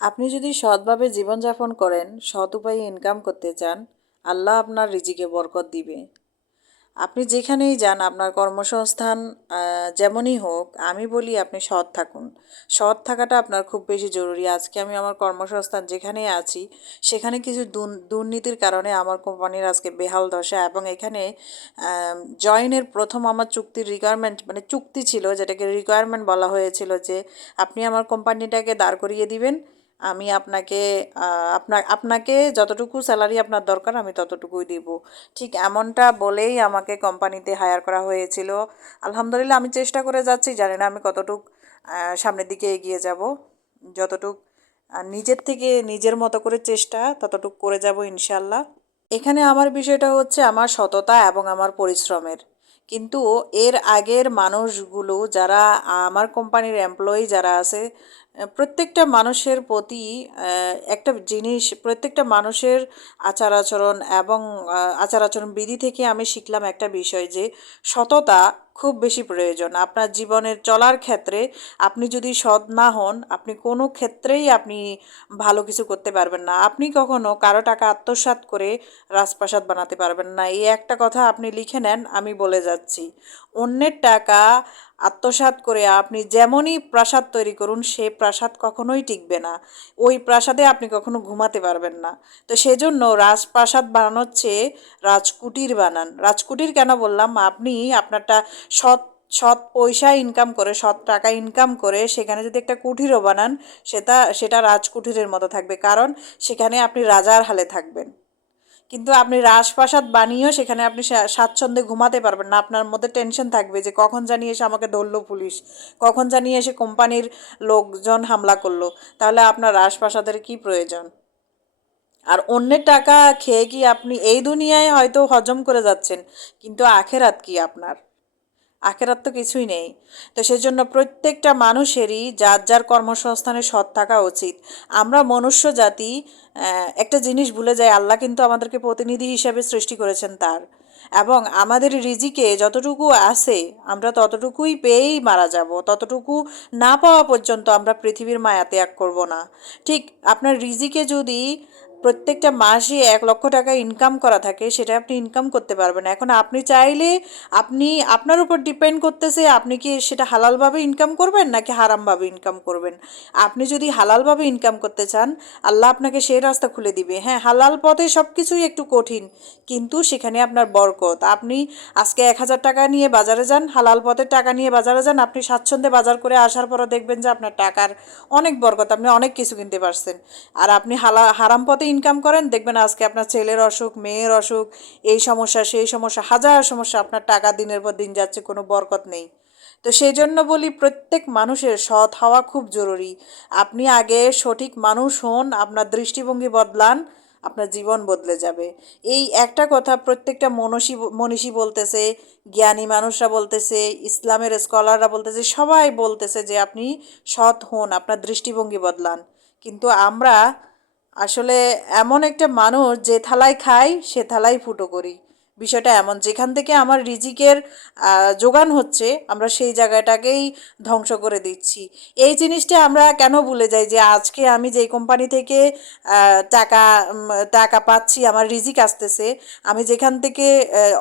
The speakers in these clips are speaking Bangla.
আপনি যদি সৎভাবে জীবনযাপন করেন, সৎ উপায়ে ইনকাম করতে চান, আল্লাহ আপনার রিজিকে বরকত দিবে। আপনি যেখানেই যান আপনার কর্মসংস্থান যেমনই হোক, আমি বলি আপনি সৎ থাকুন। সৎ থাকাটা আপনার খুব বেশি জরুরি। আজকে আমি আমার কর্মসংস্থান যেখানেই আছি সেখানে কিছু দুর্নীতির কারণে আমার কোম্পানির আজকে বেহাল দশা, এবং এখানে জয়েনের প্রথম আমার চুক্তির রিকোয়ারমেন্ট মানে চুক্তি ছিল, যেটাকে রিকোয়ারমেন্ট বলা হয়েছিল যে আপনি আমার কোম্পানিটাকে দাঁড় করিয়ে দিবেন, আমি আপনাকে আপনাকে যতটুকু স্যালারি আপনার দরকার আমি ততটুকুই দিব। ঠিক এমনটা বলেই আমাকে কোম্পানিতে হায়ার করা হয়েছিল। আলহামদুলিল্লাহ আমি চেষ্টা করে যাচ্ছি, জানি না আমি কতটুক সামনের দিকে এগিয়ে যাব। যতটুক নিজের থেকে নিজের মতো করে চেষ্টা ততটুক করে যাব ইনশাল্লাহ। এখানে আমার বিষয়টা হচ্ছে আমার সততা এবং আমার পরিশ্রমের। কিন্তু এর আগের মানুষগুলো যারা আমার কোম্পানির এমপ্লয়ি যারা আছে, প্রত্যেকটা মানুষের প্রতি একটা জিনিস, প্রত্যেকটা মানুষের আচার আচরণ এবং আচার আচরণ বিধি থেকে আমি শিখলাম একটা বিষয় যে সততা খুব বেশি প্রয়োজন আপনার জীবনের চলার ক্ষেত্রে। আপনি যদি সৎ না হন, আপনি কোনো ক্ষেত্রেই আপনি ভালো কিছু করতে পারবেন না। আপনি কখনো কারো টাকা আত্মসাৎ করে রাজপ্রাসাদ বানাতে পারবেন না। এই একটা কথা আপনি লিখে নেন, আমি বলে যাচ্ছি। অন্যের টাকা আত্মসাৎ করে আপনি যেমনই প্রাসাদ তৈরি করুন, সে প্রাসাদ কখনোই টিকবে না। ওই প্রাসাদে আপনি কখনো ঘুমাতে পারবেন না। তো সেজন্য রাজপ্রাসাদ বানানোর চেয়ে রাজকুটির বানান। রাজকুটির কেন বললাম, আপনি আপনারটা সৎ সৎ পয়সা ইনকাম করে, সৎ টাকা ইনকাম করে সেখানে যদি একটা কুঠিরও বানান, সেটা রাজকুঠিরের মতো থাকবে, কারণ সেখানে আপনি রাজার হালে থাকবেন। কিন্তু আপনি রাজপ্রাসাদ বানিয়েও সেখানে আপনি স্বাচ্ছন্দ্যে ঘুমাতে পারবেন না। আপনার মধ্যে টেনশন থাকবে যে কখন জানিয়ে এসে আমাকে ধরলো পুলিশ, কখন জানিয়ে এসে কোম্পানির লোকজন হামলা করলো। তাহলে আপনার রাজপ্রাসাদের কি প্রয়োজন? আর অন্যের টাকা খেয়ে কি আপনি এই দুনিয়ায় হয়তো হজম করে যাচ্ছেন, কিন্তু আখেরাত কি আপনার? আখেরাত তো কিছুই নেই। তো সেজন্য প্রত্যেকটা মানুষেরই যার যার কর্মসংস্থানে সৎ থাকা উচিত। আমরা মনুষ্য জাতি একটা জিনিস ভুলে যাই, আল্লাহ কিন্তু আমাদেরকে প্রতিনিধি হিসেবে সৃষ্টি করেছেন তার, এবং আমাদের রিজিকে যতটুকু আছে আমরা ততটুকুই পেয়েই মারা যাব। ততটুকু না পাওয়া পর্যন্ত আমরা পৃথিবীর মায়া ত্যাগ করব না। ঠিক আপনার রিজিকে যদি প্রত্যেকটা মাসে 1 লক্ষ টাকা ইনকাম করা থাকে, সেটা আপনি ইনকাম করতে পারবেন। এখন আপনি চাইলে আপনি আপনার উপর ডিপেন্ড করতেছে আপনি কি সেটা হালালভাবে ইনকাম করবেন নাকি হারামভাবে ইনকাম করবেন। আপনি যদি হালালভাবে ইনকাম করতে চান, আল্লাহ আপনাকে সেই রাস্তা খুলে দিবে। হ্যাঁ, হালাল পথে সব কিছুই একটু কঠিন, কিন্তু সেখানে আপনার বরকত। আপনি আজকে 1,000 টাকা নিয়ে বাজারে যান, হালাল পথের টাকা নিয়ে বাজারে যান, আপনি স্বাচ্ছন্দ্যে বাজার করে আসার পরও দেখবেন যে আপনার টাকার অনেক বরকত, আপনি অনেক কিছু কিনতে পারছেন। আর আপনি হারাম পথে ইনকাম করেন, দেখবেন আজকে আপনার ছেলের অসুখ, মেয়ের অসুখ, এই সমস্যা সেই সমস্যা, হাজার সমস্যা, আপনার টাকা দিনের পর দিন যাচ্ছে, কোনো বরকত নেই। তো সেই জন্য বলি প্রত্যেক মানুষের সৎ হওয়া খুব জরুরি। আপনি আগে সঠিক মানুষ হন, আপনার দৃষ্টিভঙ্গি বদলান, আপনার জীবন বদলে যাবে। এই একটা কথা প্রত্যেকটা মনীষী বলতেছে, জ্ঞানী মানুষরা বলতেছে, ইসলামের স্কলাররা বলতেছে, সবাই বলতেছে যে আপনি সৎ হন, আপনার দৃষ্টিভঙ্গি বদলান। কিন্তু আমরা আসলে এমন একটা মানুষ, যে থালায় খাই সে থালায় ফুটো করি। বিষয়টা এমন, যেখান থেকে আমার রিজিকের যোগান হচ্ছে আমরা সেই জায়গাটাকেই ধ্বংস করে দিচ্ছি। এই জিনিসটা আমরা কেন ভুলে যাই যে আজকে আমি যেই কোম্পানি থেকে টাকা টাকা পাচ্ছি, আমার রিজিক আসতেছে, আমি যেখান থেকে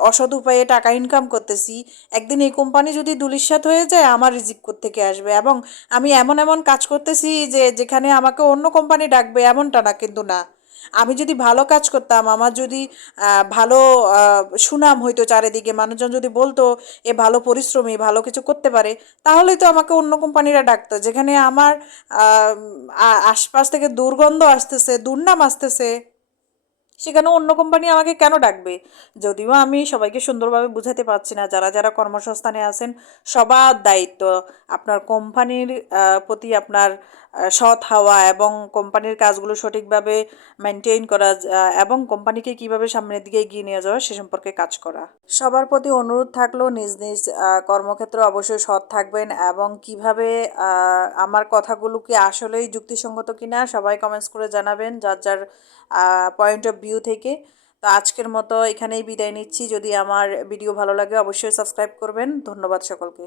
অসৎ উপায়ে টাকা ইনকাম করতেছি, একদিন এই কোম্পানি যদি ধূলিসাৎ হয়ে যায় আমার রিজিক কোত্থেকে আসবে? এবং আমি এমন এমন কাজ করতেছি যে যেখানে আমাকে অন্য কোম্পানি ডাকবে এমনটা না, কিন্তু না, আমি যদি ভালো কাজ করতাম, আমার যদি ভালো সুনাম হইতো চারিদিকে, মানুষজন যদি বলতো এ ভালো পরিশ্রমী, ভালো কিছু করতে পারে, তাহলেই তো আমাকে অন্য কোম্পানিরা ডাকতো। যেখানে আমার আশপাশ থেকে দুর্গন্ধ আসতেছে, দুর্নাম আসতেছে, সেখানে অন্য কোম্পানি আমাকে কেন ডাকবে? যদিও আমি সবাইকে সুন্দরভাবে বুঝাতে পারছি না, যারা যারা কর্মসংস্থানে আছেন সবার দায়িত্ব আপনার কোম্পানির প্রতি আপনার সৎ হওয়া, এবং কোম্পানির কাজগুলো সঠিকভাবে মেনটেন করা, এবং কোম্পানিকে কিভাবে সামনের দিকে এগিয়ে নিয়ে যাওয়া সে সম্পর্কে কাজ করা। সবার প্রতি অনুরোধ থাকলো নিজ নিজ কর্মক্ষেত্রে অবশ্যই সৎ থাকবেন, এবং কিভাবে আমার কথাগুলো কি আসলেই যুক্তিসঙ্গত কিনা সবাই কমেন্টস করে জানাবেন যার যার পয়েন্ট অফ ভিউ থেকে। তো আজকের মতো এখানেই বিদায় নিচ্ছি। যদি আমার ভিডিও ভালো লাগে অবশ্যই সাবস্ক্রাইব করবেন। ধন্যবাদ সকলকে।